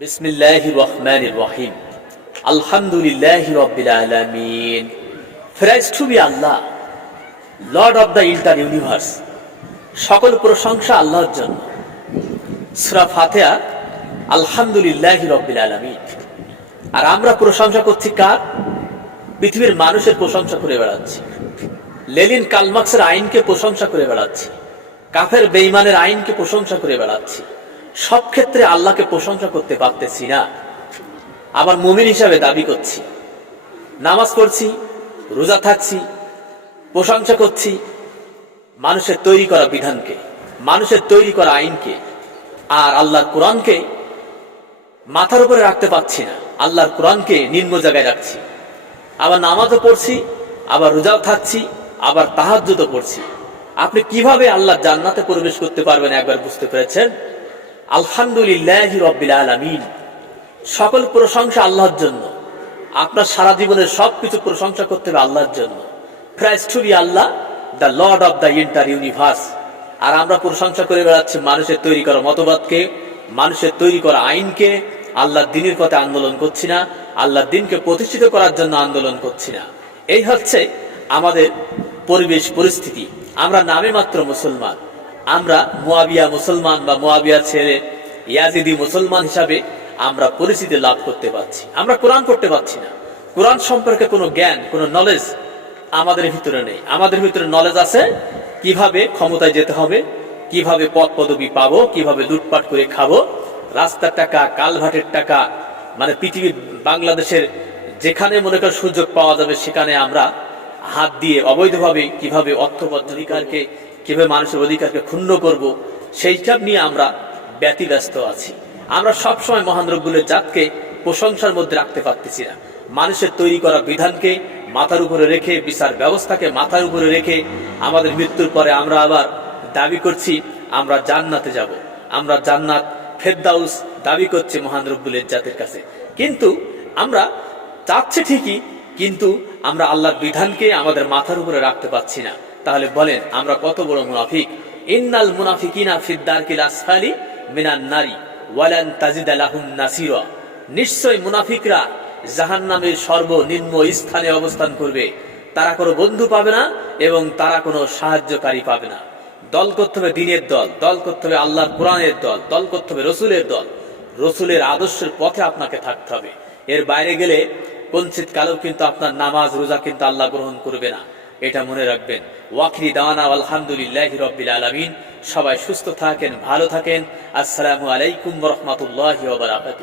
বিসমিল্লাহির রহমানির রহিম। আলহামদুলিল্লাহি রাব্বিল আলামিন। Praise to be Allah, lord of the entire universe. সকল প্রশংসা আল্লাহর জন্য। সূরা ফাতিহা, আলহামদুলিল্লাহি রাব্বিল আলামিন। আর আমরা প্রশংসা করছি কার? পৃথিবীর মানুষের প্রশংসা করে বেড়াচ্ছি। লেনিন কালমার্ক্সের আইনকে প্রশংসা করে বেড়াচ্ছি, কাফের বেঈমানের আইনকে প্রশংসা করে বেড়াচ্ছি। সব ক্ষেত্রে আল্লাহকে প্রশংসা করতে পারতেছি না। আবার মুমিন হিসাবে দাবি করছি, নামাজ পড়ছি, রোজা থাকছি, প্রশংসা করছি মানুষের তৈরি করা বিধানকে, মানুষের তৈরি করা আইনকে। আর আল্লাহর কোরআনকে মাথার উপরে রাখতে পারছি না, আল্লাহর কোরআনকে নিম্ন জায়গায় রাখছি। আবার নামাজও পড়ছি, আবার রোজাও থাকছি, আবার তাহাজ্জুদও পড়ছি। আপনি কিভাবে আল্লাহর জান্নাতে প্রবেশ করতে পারবেন একবার বুঝতে পেরেছেন? আলহামদুলিল্লাহি রাব্বিল আলামিন। সকল প্রশংসা আল্লাহর জন্য। আপনার সারা জীবনের সবকিছু প্রশংসা করতে হবে আল্লাহর জন্য। Praise to be Allah, the lord of the entire universe. আর আমরা প্রশংসা করে বেড়াচ্ছি মানুষের তৈরি করা মতবাদকে, মানুষের তৈরি করা আইনকে। আল্লাহর দ্বীনের পথে আন্দোলন করছি না, আল্লাহর দ্বীনকে প্রতিষ্ঠিত করার জন্য আন্দোলন করছি না। এই হচ্ছে আমাদের পরিবেশ পরিস্থিতি। আমরা নামে মাত্র মুসলমান, আমরা মুয়াবিয়া মুসলমান বা মুয়াবিয়া ছেড়ে ইয়াজিদি মুসলমান হিসাবে আমরা পরিচিতি লাভ করতে পারছি। আমরা কোরআন করতে পারছি না। কোরআন সম্পর্কে কোনো জ্ঞান, কোনো নলেজ আমাদের ভিতরে নেই। আমাদের ভিতরে নলেজ আছে কিভাবে ক্ষমতায় যেতে হবে, কিভাবে পদ পদবি পাবো, কিভাবে লুটপাট করে খাবো, রাস্তার টাকা, কালভাটের টাকা, মানে পৃথিবীর বাংলাদেশের যেখানে মনে করেন সুযোগ পাওয়া যাবে সেখানে আমরা হাত দিয়ে অবৈধভাবে কিভাবে অর্থবদ্ধধিকারকে, কিভাবে মানুষের অধিকারকে ক্ষুণ্ণ করব, সেইসব নিয়ে আমরা ব্যতিব্যস্ত আছি। আমরা সবসময় মহান রব্বুলের জাতকে প্রশংসার মধ্যে রাখতে পারতেছি না। মানুষের তৈরি করা বিধানকে মাথার উপরে রেখে, বিচার ব্যবস্থাকে মাথার উপরে রেখে আমাদের মৃত্যুর পরে আমরা আবার দাবি করছি আমরা জান্নাতে যাব, আমরা জান্নাত ফেরদাউস দাবি করছি মহান রব্বুলের জাতের কাছে। কিন্তু আমরা চাচ্ছি ঠিকই, কিন্তু আমরা আল্লাহর বিধানকে আমাদের মাথার উপরে রাখতে পারছি না। তাহলে বলেন আমরা কত বড় মুনাফিক? ইন্নাল মুনাফিকিনা ফিদ দারকিল আসফালি মিনান নারি ওয়ালান তাজিদা লাহুম নাসিরা। নিশ্চয় মুনাফিকরা জাহান্নামের সর্বনিম্ন স্থানে অবস্থান করবে। তারা কোনো বন্ধু পাবে না এবং তারা কোনো সাহায্যকারী পাবে না। দল করতে হবে দ্বীনের দল, দল করতে হবে আল্লাহর কোরআনের দল, দল করতে হবে রসুলের দল। রসুলের আদর্শের পথে আপনাকে থাকতে হবে। এর বাইরে গেলে কঞ্চিত কালেও কিন্তু আপনার নামাজ রোজা কিন্তু আল্লাহ গ্রহণ করবে না, এটা মনে রাখবেন। ওয়াখিরি দাওয়ানা আলহামদুলিল্লাহি রাব্বিল আলামিন। সবাই সুস্থ থাকেন, ভালো থাকেন। আসসালামু আলাইকুম ওয়া রাহমাতুল্লাহি ওয়া বারাকাতুহু।